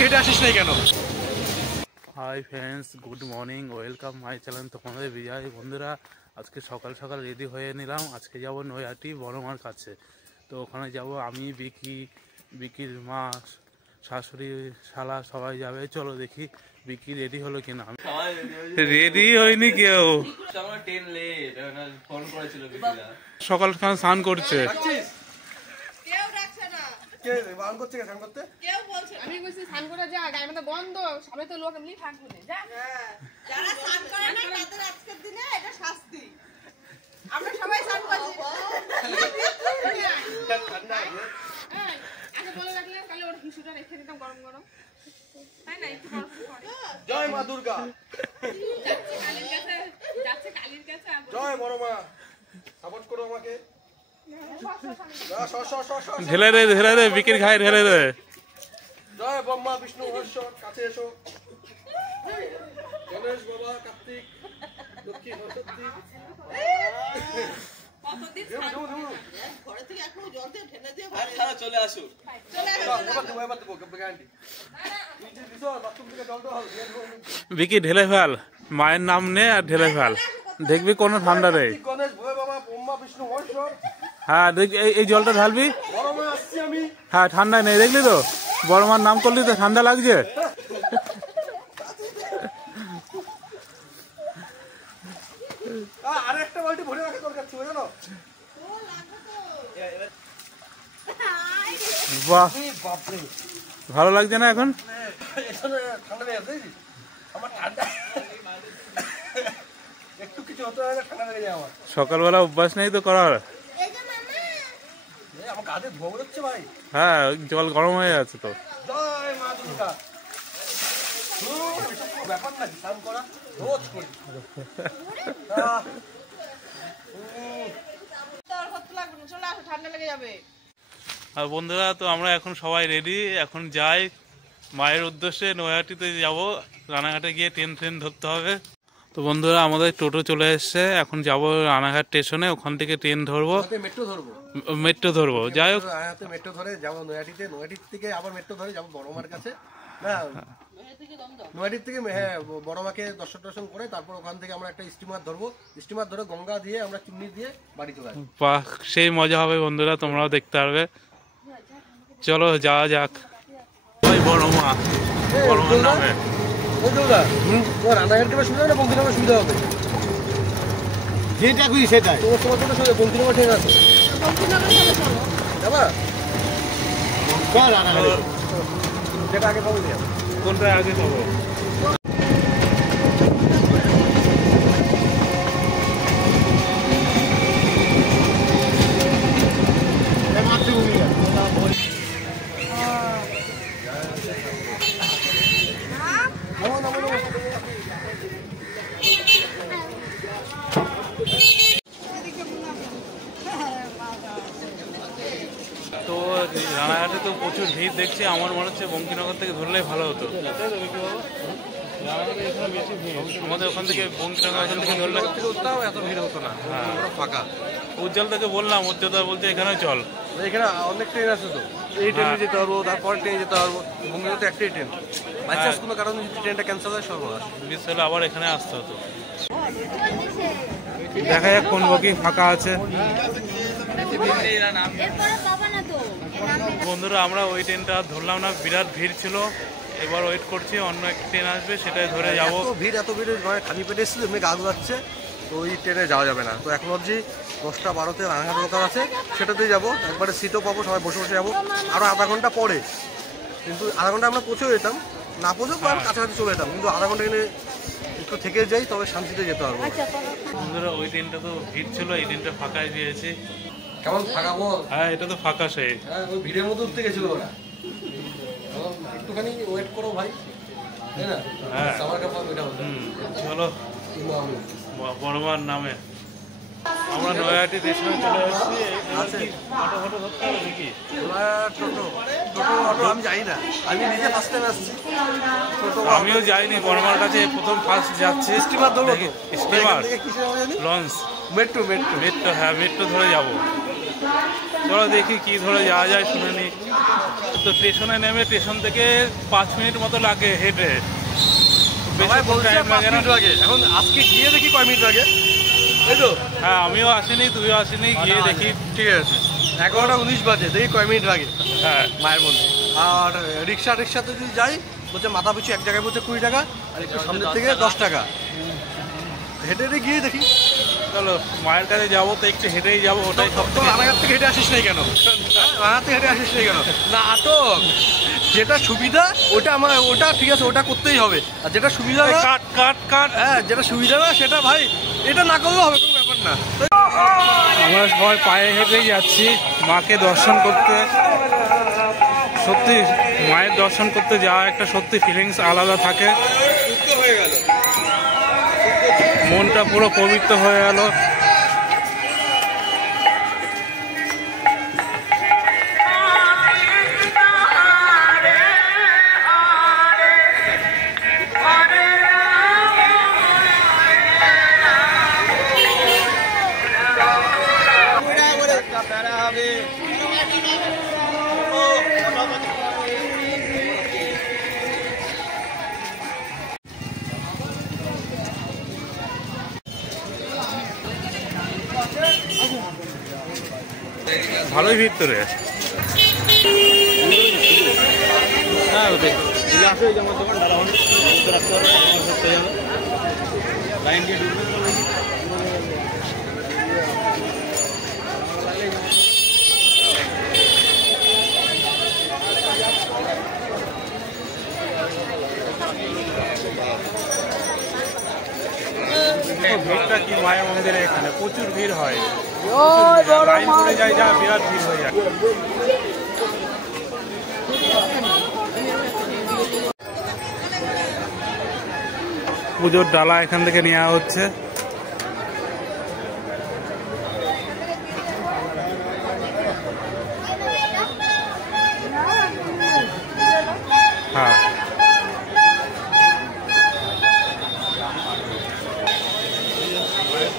হেঁটে আসিস নাই কেন? Hi friends, good morning, welcome my channel. তোমাদের বিজয় বন্ধুরা, আজকে সকাল সকাল রেডি হয়ে নিলাম। আজকে যাব নৈহাটি বড়মার কাছে। তো ওখানে যাব আমি, বিকির মা, শাশুড়ি, শালা সবাই যাবে। চলো দেখি বিকি রেডি হলো কিনা। রেডি হয়নি কেউ, সকাল সকাল স্নান করছে। আমি বলছি স্নান করে যা, গায়ের মধ্যে বন্ধ, সবাই তো লোক এমনি থাকবে যা। যারা স্নান করে না তাদের আজকের দিনে এটা শাস্তি। আমরা সবাই স্নান করছি। হ্যাঁ, আগে বলে রাখলেন তাহলে ওর হিসুটা রেখে দিতাম গরম গরম। তাই না? একটু বরফ পড়ে। জয় মা দুর্গা। যাচ্ছে কালীর কাছে। জয় বড় মা, সাপোর্ট করো আমাকে। ঢেলে রে বিকির ঘায়ে ঢেলে রে। জয় ব্রহ্মা বিষ্ণু মহেশ্বর, কাছে এসো। গণেশ বাবা, কার্তিক, লক্ষ্মী, সরস্বতী। চলে আসো। বিকি ঢেলে ফেল, মায়ের নাম নে আর ঢেলে ফেল, দেখবি কোনো ঠান্ডা নেই। গণেশ বাবা, ব্রহ্মা বিষ্ণু মহেশ্বর। হ্যাঁ দেখ, এই জলটা ঢালবি। হ্যাঁ ঠান্ডা নেই, দেখলি তো বড় মার নাম করলি তো ঠান্ডা লাগছে। আরেকটা বালতি ভরে রাখা দরকার ছিল জানো। বাহ, ভালো লাগছে না এখন? ঠান্ডা লেগে গেছে আমার, ঠান্ডা একটু কিছু হতে হয় না, ঠান্ডা লেগে যায় আমার। সকালবেলা অভ্যাস নেই তো করার। আমার কাঁধে ধোয়া বেরোচ্ছে ভাই। হ্যাঁ, জল গরম হয়ে যাচ্ছে তো। জয় মা দুর্গা। ব্যাপার না, স্নান করা রোজ করি। ঠান্ডা লেগে যাবে। আর বন্ধুরা, তো আমরা এখন সবাই রেডি, এখন যাই মায়ের উদ্দেশ্যে। নৈহাটিতে যাব, রানাঘাটে গিয়ে ট্রেন ধরতে হবে। তো বন্ধুরা, আমাদের টোটো চলে এসছে, এখন যাব রানাঘাট স্টেশনে, ওখান থেকে ট্রেন ধরবো, মেট্রো ধরবো। যাই হোক, মেট্রো ধরে যাবো নৈহাটিতে, নৈহাটির থেকে আবার মেট্রো ধরে যাবো বড় মার কাছে। না, নৈহাটির থেকে হ্যাঁ বড় মাকে দর্শন করে তারপর ওখান থেকে আমরা একটা স্টিমার ধরবো, স্টিমার ধরে গঙ্গা দিয়ে আমরা চিমনি দিয়ে বাড়ি চলে আসবো। বাহ, সেই মজা হবে বন্ধুরা, তোমরাও দেখতে পারবে। চলো যাওয়া যাক। বড় মা, বড় মার নামে রান্নাঘাট গেলে সুবিধা হবে না, বঙ্কিনামে সুবিধা হবে, যেটা খুঁজি সেটাই। তোমার তোমার জন্য সুবিধা, বঙ্কিনামা ঠিক আছে যাবা। যেটা আগে পাবো, কোনটা আগে পাবো? তো রানাঘাটে তো প্রচুর ভিড় দেখছি, আমার মনে হচ্ছে বঙ্কিনগর থেকে ধরলেই ভালো হতো। আমাদের ওখান থেকে বঙ্কিনগর থেকে ধরলে এত ভিড় হতো না, ফাঁকা। উজ্জ্বল থেকে বললাম, উজ্জ্বল বলছে এখানে চল, এখানে অনেক ট্রেন আছে তো, এই ট্রেনে যেতে পারবো, তারপর ট্রেনে যেতে পারবো। বঙ্কিনগর তো একটাই ট্রেন, বাইচান্স কোনো কারণে যদি ট্রেনটা ক্যান্সেল হয় সর্বনাশ, মিস হলে আবার এখানে আসতে হতো। দেখা যাক কোন বগি ফাঁকা আছে। বন্ধুরা, আমরা ওই ট্রেনটা ধরলাম না, বিরাট ভিড় ছিল। এবার ওয়েট করছি, অন্য একটা ট্রেন আসবে, সেটাই ধরে যাবো। এত ভিড় মানে খালি পেটে এসেছিল, এমনি গা গুলাচ্ছে, তো ওই ট্রেনে যাওয়া যাবে না। তো এখন ভাবছি 10টা-12তে রানাঘাট দোকান আছে, সেটাতেই যাবো, একবারে সিটও পাবো, সবাই বসে বসে যাবো। আরও আধা ঘন্টা পরে, কিন্তু আধা ঘন্টা আমরা পৌঁছেও যেতাম, না পৌঁছেও কাছাকাছি চলে যেতাম, কিন্তু আধা ঘন্টা এখানে একটু থেকে যাই, তবে শান্তিতে যেতে পারবো। বন্ধুরা, ওই ট্রেনটা তো ভিড় ছিল, এই ট্রেনটা ফাঁকাই দিয়েছি। কেমন ফাঁকা বল? হ্যাঁ, এটা তো ফাঁকা। সেই ওই ভিড়ের মধ্যে উঠতে গেছিল ওরা, একটুখানি ওয়েট করো ভাই, তাই না? হ্যাঁ, চলো বড়মার নামে। আমরা নৈহাটি স্টেশনে চলে এসেছি। অটো ধরতে হবে নাকি? টোটো আমি যাই না, আমি নিজে ফার্স্ট টাইম আসছি। আমিও যাইনি, বড়মার কাছে প্রথম ফার্স্ট যাচ্ছি। স্টিমার ধরবো, স্টিমার কিসে লঞ্চ, মেট্রো। হ্যাঁ মেট্রো ধরে যাবো। চলো দেখি কি ধরে যাওয়া যায় শুনে নি। তো স্টেশনে নেমে স্টেশন থেকে 5 মিনিট মতো লাগে হেঁটে, বেশি টাইম লাগে না। এখন আজকে গিয়ে দেখি কয় মিনিট লাগে, তাই তো? হ্যাঁ আমিও আসিনি, তুইও আসিনি, গিয়ে দেখি। ঠিক আছে, 11:19 বাজে, দেখি কয় মিনিট লাগে হ্যাঁ মায়ের মন্দির। আর রিক্সাতে যদি যাই বলছে মাথা পিছু এক জায়গায় বলছে 20 টাকা, আর একটু সামনের থেকে 10 টাকা। হেঁটে হেঁটে গিয়ে দেখি। চলো মায়ের কাছে যাবো তো একটু হেঁটেই যাবো, ওটাই সব তো রানাঘাট থেকে হেঁটে আসিস নাই কেন? রানাঘাট থেকে হেঁটে আসিস নাই কেন? না আটক, যেটা সুবিধা ওটা ঠিক আছে, ওটা করতেই হবে। আর যেটা সুবিধা না, কাট কাট কাট, হ্যাঁ যেটা সুবিধা না সেটা ভাই এটা না করলেও হবে, কোনো ব্যাপার না। আমরা সবাই পায়ে হেঁটেই যাচ্ছি মাকে দর্শন করতে। সত্যি মায়ের দর্শন করতে যাওয়া একটা সত্যি ফিলিংস আলাদা থাকে, মনটা পুরো পবিত্র হয়ে গেল। ভালোই ভিতরে ভিড়টা কি মায়ের মন্দিরে এখানে প্রচুর ভিড় হয়, লাইন পড়ে যায়, যা বিরাট ভিড় হয়ে যায়। পুজোর ডালা এখান থেকে নেওয়া হচ্ছে। হ্যাঁ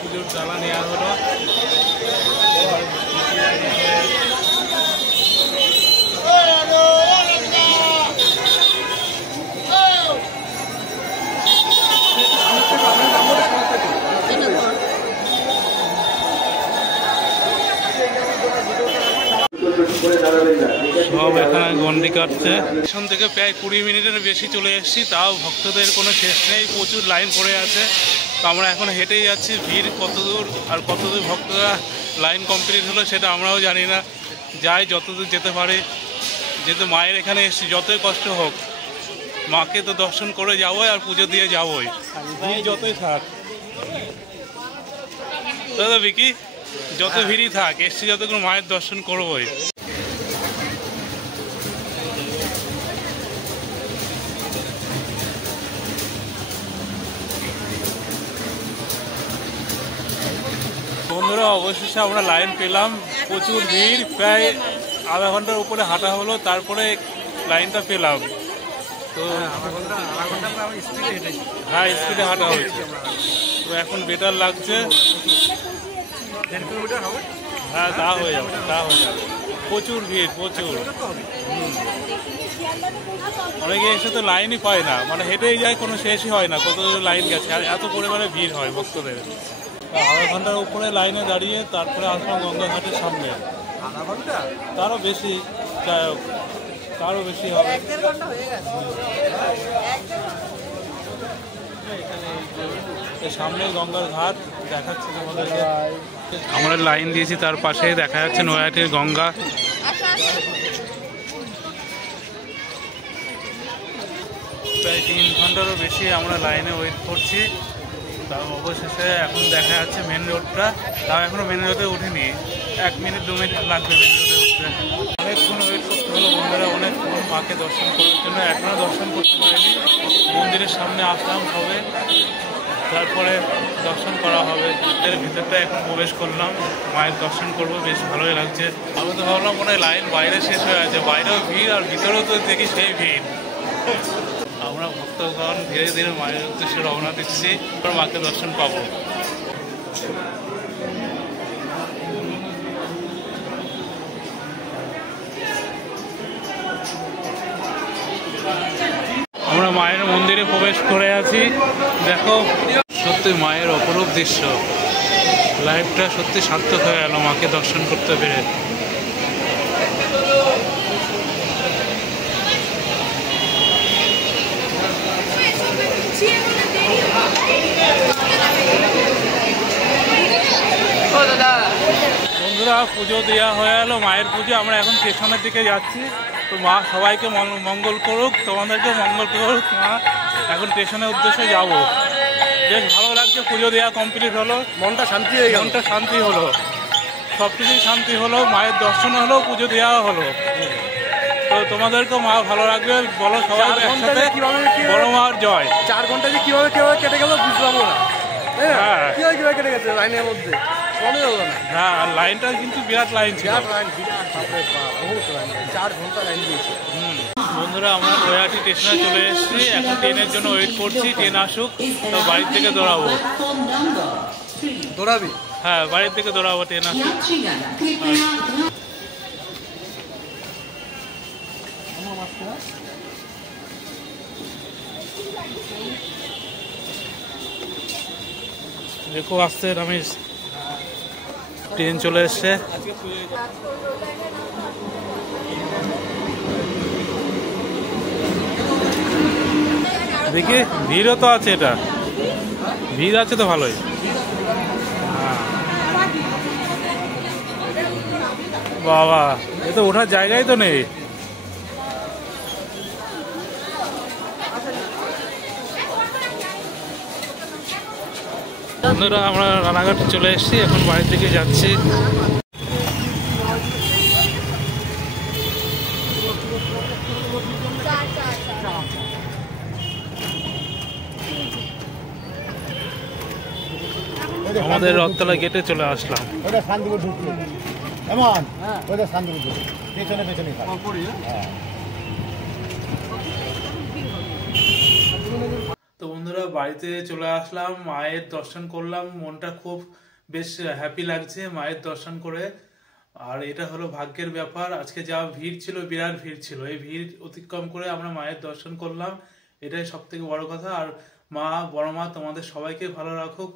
পুজোর ডালা নেওয়া হলো। সব এখানে গন্ডি কাটছে। স্টেশন থেকে প্রায় 20 মিনিটের বেশি চলে এসেছি, তাও ভক্তদের কোনো শেষ নেই, প্রচুর লাইন পড়ে আছে। তো আমরা এখন হেঁটেই যাচ্ছি, ভিড় কতদূর আর কতদূর ভক্তরা লাইন কমপ্লিট হলো সেটা আমরাও জানি না। যাই যতদূর যেতে পারি, যেহেতু মায়ের এখানে এসেছি, যতই কষ্ট হোক মাকে তো দর্শন করে যাবোই আর পুজো দিয়ে যাবোই, ভিড় যতই থাক। দাদা বিকি, যত ভিড়ই থাক এসছি যতক্ষণ মায়ের দর্শন করবোই। বন্ধুরা অবশেষে আমরা লাইন পেলাম, প্রচুর ভিড়, প্রায় আধা ঘন্টার উপরে হাঁটা হলো, তারপরে লাইনটা পেলাম। তো হ্যাঁ স্পিডে হাঁটা হয়েছে, তো এখন বেটার লাগছে। হ্যাঁ তা হয়ে যাবে, তা হয়ে যাবে। প্রচুর ভিড়, প্রচুর। অনেকে এসে তো লাইনই পায় না, মানে হেঁটেই যায়, কোনো শেষই হয় না কত লাইন গেছে, আর এত পরিমাণে ভিড় হয় ভক্তদের। আধা ঘন্টার উপরে লাইনে দাঁড়িয়ে তারপরে আসলাম গঙ্গাঘাটের সামনে। আধা ঘন্টা তারও বেশি, যাই হোক তারও বেশি হবে। সামনে গঙ্গার ঘাট দেখাচ্ছে তোমাদেরকে। আমরা লাইন দিয়েছি, তার পাশেই দেখা যাচ্ছে নৈহাটির গঙ্গা। প্রায় 3 ঘন্টারও বেশি আমরা লাইনে ওয়েট করছি। তাও অবশেষে এখন দেখা যাচ্ছে মেন রোডটা, তাও এখনো মেন রোডে উঠিনি, 1 মিনিট 2 মিনিট লাগবে মেন রোডে উঠতে। অনেকক্ষণ ওয়েট করতে হলো বন্ধুরা, অনেকক্ষণ মাকে দর্শন করার জন্য, এখনও দর্শন করতে পারিনি। মন্দিরের সামনে আসলাম সবে, তারপরে দর্শন করা হবে। এর ভিতরটা এখন প্রবেশ করলাম, মায়ের দর্শন করব, বেশ ভালোই লাগছে। আমি তো ভাবলাম মনে হয় লাইন বাইরে শেষ হয়ে আছে, বাইরেও ভিড় আর ভিতরেও তো দেখি সেই ভিড়। আমরা ভক্তগণ ধীরে ধীরে মায়ের উদ্দেশ্যে রওনা দিচ্ছি, মাকে দর্শন পাবো। মায়ের মন্দিরে প্রবেশ করে আছি। দেখো সত্যি মায়ের অপরূপ দৃশ্য, লাইফটা সত্যি সার্থক হয়ে গেল মাকে দর্শন করতে পেরে। বন্ধুরা পুজো দেওয়া হয়ে গেল, মায়ের পুজো। আমরা এখন স্টেশনের দিকে যাচ্ছি। তো মা সবাইকে মঙ্গল করুক, তোমাদেরকে মঙ্গল করুক। মা এখন স্টেশনের উদ্দেশ্যে যাব। বেশ ভালো লাগছে, পুজো দেওয়া কমপ্লিট হলো, মনটা শান্তি হয়ে গেল, মনটা শান্তি হলো, সব কিছুই শান্তি হলো, মায়ের দর্শন হলো, পুজো দেওয়া হলো। তো তোমাদেরকেও মা ভালো রাখবে, বলো সবাই একসাথে বড় মার জয়। 4 ঘন্টা যে কিভাবে কেটে গেল বুঝলাম না। হ্যাঁ কিভাবে কেটে গেছে লাইনের মধ্যে, মনে হলো না। হ্যাঁ, লাইনটা কিন্তু বিরাট লাইন ছিল। 4 ঘন্টা লাইন দিয়েছে। বন্ধুরা আমরা নৈহাটি স্টেশনে চলে এসেছি, এখন ট্রেনের জন্য ওয়েট করছি, ট্রেন আসুক তো বাড়ির থেকে দৌড়াবো। দৌড়াবি? হ্যাঁ, বাড়ির থেকে দৌড়াবো, ট্রেন আসুক। দেখো আসছে রমেশ, ট্রেন চলে এসছে। দেখি ভিড়ও তো আছে, এটা ভিড় আছে তো ভালোই। বাবা, এ তো ওঠার জায়গাই তো নেই। বন্ধুরা আমরা রানাঘাটে চলে এসেছি, এখন বাড়ির দিকে যাচ্ছি। আমাদের রথতলা গেটে চলে আসলাম। ওটা শান্তিপুর ঢুকলো এমন, ওটা শান্তিপুর ঢুকলো, পেছনে পেছনে তো বন্ধুরা বাড়িতে চলে আসলাম, মায়ের দর্শন করলাম, মনটা খুব বেশ হ্যাপি লাগছে মায়ের দর্শন করে। আর এটা হলো ভাগ্যের ব্যাপার, আজকে যা ভিড় ছিল, বিরাট ভিড় ছিল, এই ভিড় অতিক্রম করে আমরা মায়ের দর্শন করলাম, এটাই সব থেকে বড় কথা। আর মা, বড় মা তোমাদের সবাইকে ভালো রাখুক।